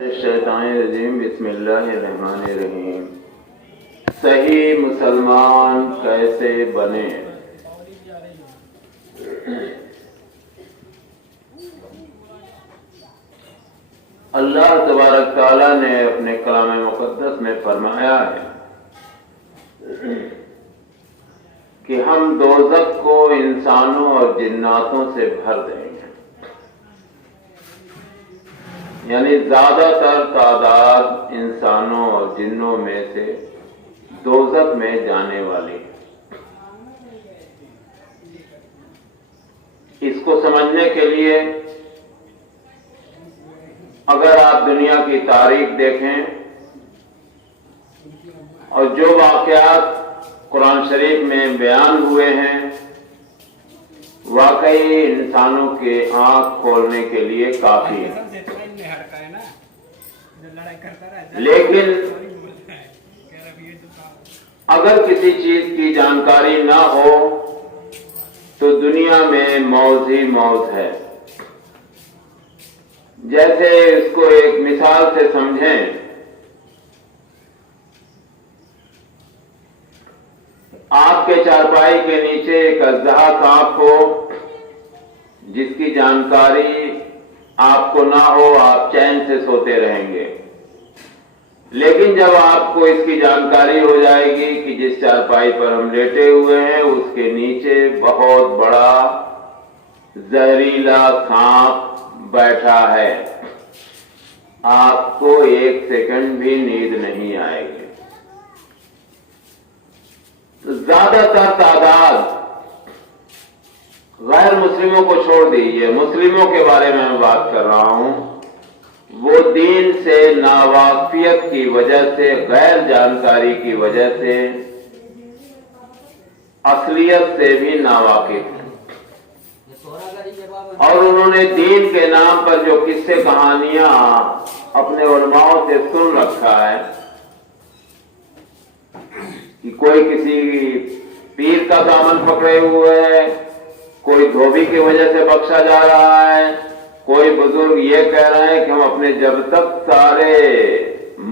شیطان الرجیم بسم اللہ الرحمن الرحیم۔ صحیح مسلمان کیسے بنے؟ اللہ تبارک تعالیٰ نے اپنے کلام مقدس میں فرمایا ہے کہ ہم دوزخ کو انسانوں اور جناتوں سے بھر دیں گے، یعنی زیادہ تر تعداد انسانوں اور جنوں میں سے دوزخ میں جانے والی ہے۔ اس کو سمجھنے کے لیے اگر آپ دنیا کی تاریخ دیکھیں اور جو واقعات قرآن شریف میں بیان ہوئے ہیں، واقعی انسانوں کے آنکھ کھولنے کے لیے کافی ہے۔ لیکن اگر کسی چیز کی جانکاری نہ ہو تو دنیا میں موت ہی موت ہے۔ جیسے اس کو ایک مثال سے سمجھیں، آپ کے چارپائی کے نیچے ایک اژدہا سانپ ہو جس کی جانکاری آپ کو نہ ہو، آپ چین سے سوتے رہیں گے، لیکن جب آپ کو اس کی جانکاری ہو جائے گی کہ جس چارپائی پر ہم لیٹے ہوئے ہیں اس کے نیچے بہت بڑا زہریلا سانپ بیٹھا ہے، آپ کو ایک سیکنڈ بھی نیند نہیں آئے گی۔ تو زیادہ تر تعداد غیر مسلموں کو چھوڑ دیجیے، مسلموں کے بارے میں بات کر رہا ہوں، وہ دین سے ناواقفیت کی وجہ سے، غیر جانکاری کی وجہ سے اصلیت سے بھی ناواقف ہیں، اور انہوں نے دین کے نام پر جو قصے کہانیاں اپنے علماءوں سے سن رکھا ہے کہ کوئی کسی پیر کا دامن پکڑے ہوئے ہے، کوئی دھوبی کی وجہ سے بخشا جا رہا ہے، کوئی بزرگ یہ کہہ رہے ہیں کہ ہم اپنے جب تک سارے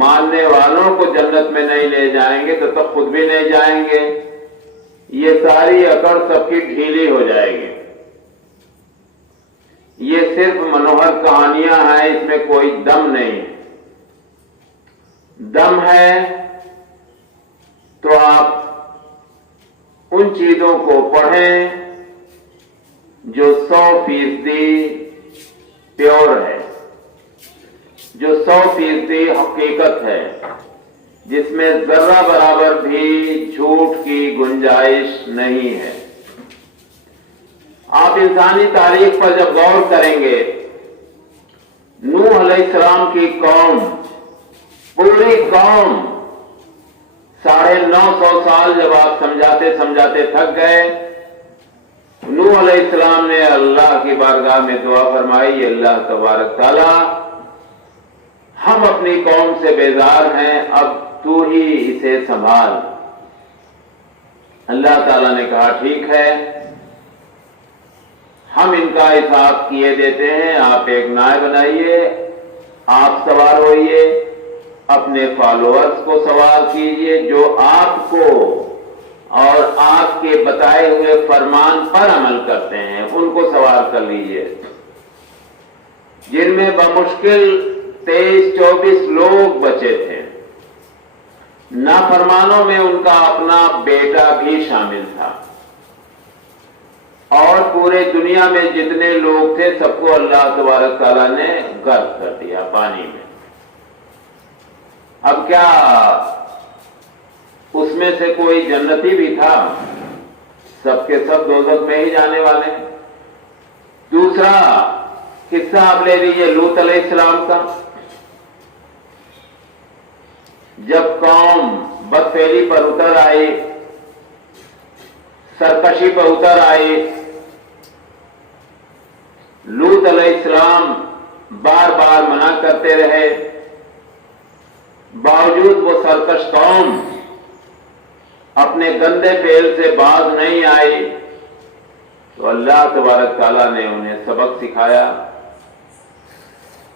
ماننے والوں کو جنت میں نہیں لے جائیں گے تو تب خود بھی نہیں جائیں گے، یہ ساری اکڑ سب کی ڈھیلی ہو جائے گی۔ یہ صرف منوہر کہانیاں ہیں، اس میں کوئی دم نہیں ہے۔ دم ہے تو آپ ان چیزوں کو پڑھیں جو 100% پیور ہے، جو 100% حقیقت ہے، جس میں ذرہ برابر بھی جھوٹ کی گنجائش نہیں ہے۔ آپ انسانی تاریخ پر جب غور کریں گے، نوح علیہ السلام کی قوم، پوری قوم 950 سال جب آپ سمجھاتے سمجھاتے تھک گئے، نوح علیہ السلام نے اللہ کی بارگاہ میں دعا فرمائی، اللہ تبارک تعالی ہم اپنی قوم سے بیزار ہیں، اب تو ہی اسے سنبھال۔ اللہ تعالیٰ نے کہا ٹھیک ہے، ہم ان کا حساب کیے دیتے ہیں، آپ ایک نائب بنائیے، آپ سوار ہوئیے، اپنے فالوورز کو سوار کیجئے جو آپ کو اور آپ کے بتائے ہوئے فرمان پر عمل کرتے ہیں، ان کو سوار کر لیجئے، جن میں بمشکل 23-24 لوگ بچے تھے۔ نافرمانوں میں ان کا اپنا بیٹا بھی شامل تھا، اور پورے دنیا میں جتنے لوگ تھے سب کو اللہ تبارک تعالیٰ نے غرق کر دیا پانی میں۔ اب کیا اس میں سے کوئی جنتی بھی تھا؟ سب کے سب دوزخ میں ہی جانے والے ہیں۔ دوسرا قصہ آپ لے لیجئے لوط علیہ السلام کا، جب قوم بدفعلی پر اتر آئی، سرکشی پر اتر آئی، لوط علیہ السلام بار بار منع کرتے رہے، باوجود وہ سرکش قوم اپنے گندے فعل سے باز نہیں آئی، تو اللہ تبارک تعالیٰ نے انہیں سبق سکھایا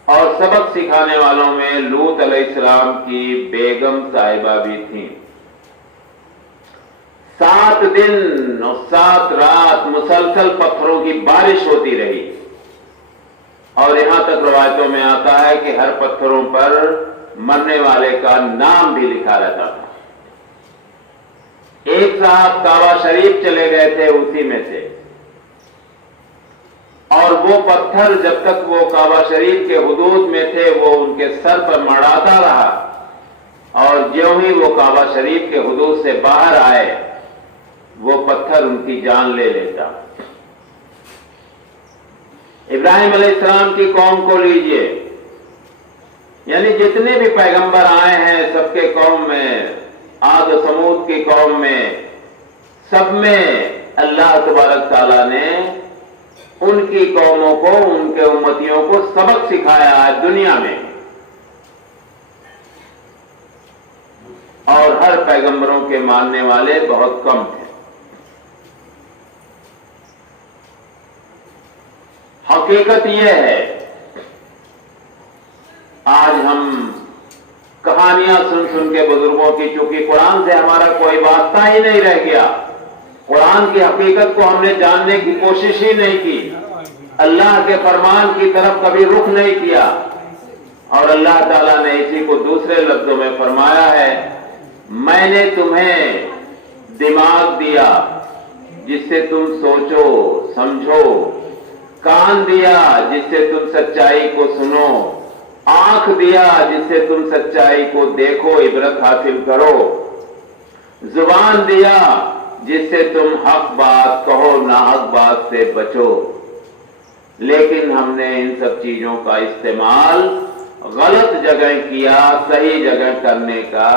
اور سبق سکھانے والوں میں لوط علیہ السلام کی بیگم صاحبہ بھی تھیں۔ 7 دن اور 7 رات مسلسل پتھروں کی بارش ہوتی رہی، اور یہاں تک روایتوں میں آتا ہے کہ ہر پتھروں پر مرنے والے کا نام بھی لکھا رہتا تھا۔ ایک صاحب کعبہ شریف چلے گئے تھے اسی میں سے، اور وہ پتھر جب تک وہ کعبہ شریف کے حدود میں تھے وہ ان کے سر پر مڑاتا رہا، اور جیوں ہی وہ کعبہ شریف کے حدود سے باہر آئے وہ پتھر ان کی جان لے لیتا۔ ابراہیم علیہ السلام کی قوم کو لیجئے، یعنی جتنے بھی پیغمبر آئے ہیں سب کے قوم میں، عاد و سمود کی قوم میں، سب میں اللہ تبارک تعالیٰ نے ان کی قوموں کو، ان کے امتیوں کو سبق سکھایا ہے دنیا میں، اور ہر پیغمبروں کے ماننے والے بہت کم تھے۔ حقیقت یہ ہے، آج ہم کہانیاں سن سن کے بزرگوں کی، چونکہ قرآن سے ہمارا کوئی واسطہ ہی نہیں رہ گیا، قرآن کی حقیقت کو ہم نے جاننے کی کوشش ہی نہیں کی، اللہ کے فرمان کی طرف کبھی رخ نہیں کیا، اور اللہ تعالیٰ نے اسی کو دوسرے لفظوں میں فرمایا ہے، میں نے تمہیں دماغ دیا جس سے تم سوچو سمجھو، کان دیا جس سے تم سچائی کو سنو، آنکھ دیا جس سے تم سچائی کو دیکھو، عبرت حاصل کرو، زبان دیا جس سے تم حق بات کہو، ناحق بات سے بچو۔ لیکن ہم نے ان سب چیزوں کا استعمال غلط جگہ کیا، صحیح جگہ کرنے کا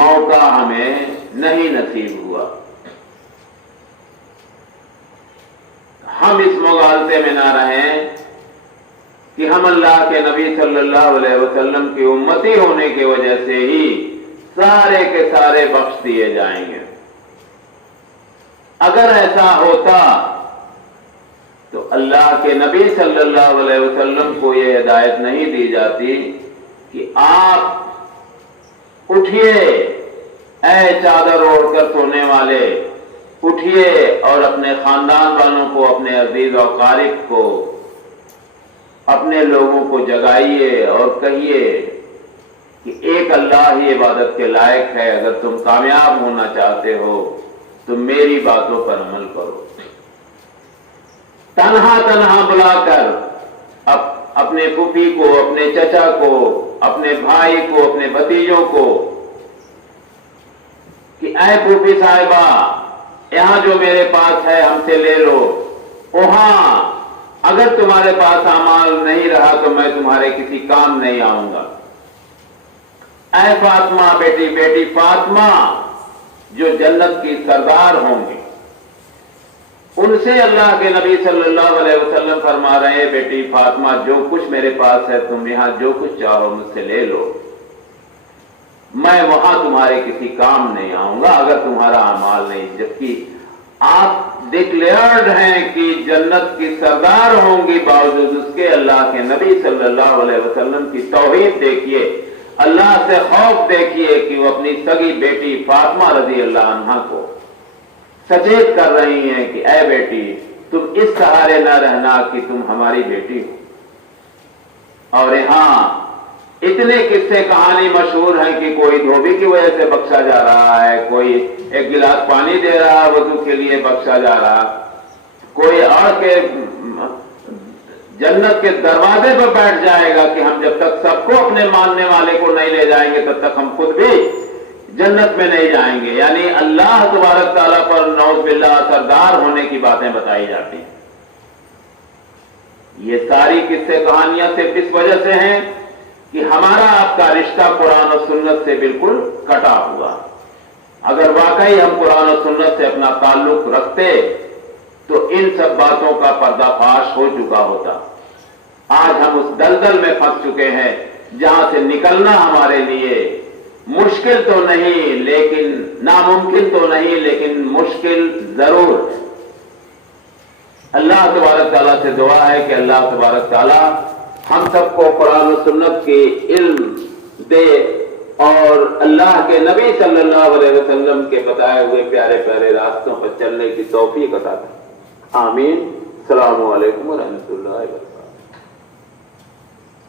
موقع ہمیں نہیں نصیب ہوا۔ ہم اس مغالطے میں نہ رہیں کہ ہم اللہ کے نبی صلی اللہ علیہ وسلم کی امتی ہونے کی وجہ سے ہی سارے کے سارے بخش دیے جائیں گے۔ اگر ایسا ہوتا تو اللہ کے نبی صلی اللہ علیہ وسلم کو یہ ہدایت نہیں دی جاتی کہ آپ اٹھیے اے چادر اوڑھ کر سونے والے، اٹھیے اور اپنے خاندان والوں کو، اپنے عزیز و اقارب کو، اپنے لوگوں کو جگائیے اور کہیے کہ ایک اللہ ہی عبادت کے لائق ہے، اگر تم کامیاب ہونا چاہتے ہو تو میری باتوں پر عمل کرو۔ تنہا تنہا بلا کر اپنے پھوپھی کو، اپنے چچا کو، اپنے بھائی کو، اپنے بھتیجوں کو کہ اے پھوپھی صاحبہ یہاں جو میرے پاس ہے ہم سے لے لو، وہاں اگر تمہارے پاس اعمال نہیں رہا تو میں تمہارے کسی کام نہیں آؤں گا۔ اے فاطمہ بیٹی، بیٹی فاطمہ جو جنت کی سردار ہوں گی، ان سے اللہ کے نبی صلی اللہ علیہ وسلم فرما رہے ہیں بیٹی فاطمہ جو کچھ میرے پاس ہے تم یہاں جو کچھ چاہو مجھ سے لے لو، میں وہاں تمہارے کسی کام نہیں آؤں گا اگر تمہارا اعمال نہیں۔ جبکہ آپ ڈکلیئرڈ ہیں کہ جنت کی سردار ہوں گی، باوجود اس کے اللہ کے نبی صلی اللہ علیہ وسلم کی توحید دیکھیے، اللہ سے خوف دیکھیے کہ وہ اپنی سگی بیٹی فاطمہ رضی اللہ عنہا کو سچیت کر رہی ہیں کہ اے بیٹی تم اس سہارے نہ رہنا کہ تم ہماری بیٹی ہو۔ اور یہاں اتنے قصے کہانی مشہور ہیں کہ کوئی دھوبی کی وجہ سے بخشا جا رہا ہے، کوئی ایک گلاس پانی دے رہا وضو کے لیے بخشا جا رہا، کوئی اور کے جنت کے دروازے پر بیٹھ جائے گا کہ ہم جب تک سب کو اپنے ماننے والے کو نہیں لے جائیں گے تب تک ہم خود بھی جنت میں نہیں جائیں گے۔ یعنی اللہ تبارک تعالیٰ پر نعوذ باللہ سردار ہونے کی باتیں بتائی جاتی ہیں۔ یہ ساری قصے کہانیاں صرف اس وجہ سے ہیں کہ ہمارا آپ کا رشتہ قرآن و سنت سے بالکل کٹا ہوا۔ اگر واقعی ہم قرآن و سنت سے اپنا تعلق رکھتے تو ان سب باتوں کا پردہ فاش ہو چکا ہوتا۔ آج ہم اس دلدل میں پھنس چکے ہیں جہاں سے نکلنا ہمارے لیے مشکل تو نہیں لیکن ناممکن تو نہیں لیکن مشکل ضرور ہے۔ اللہ تبارک تعالیٰ سے دعا ہے کہ اللہ تبارک تعالیٰ ہم سب کو قرآن و سنت کی علم دے اور اللہ کے نبی صلی اللہ علیہ وسلم کے بتائے ہوئے پیارے پیارے راستوں پر چلنے کی توفیق عطا کرے. آمین. السلام علیکم ورحمۃ اللہ وبرکاتہ.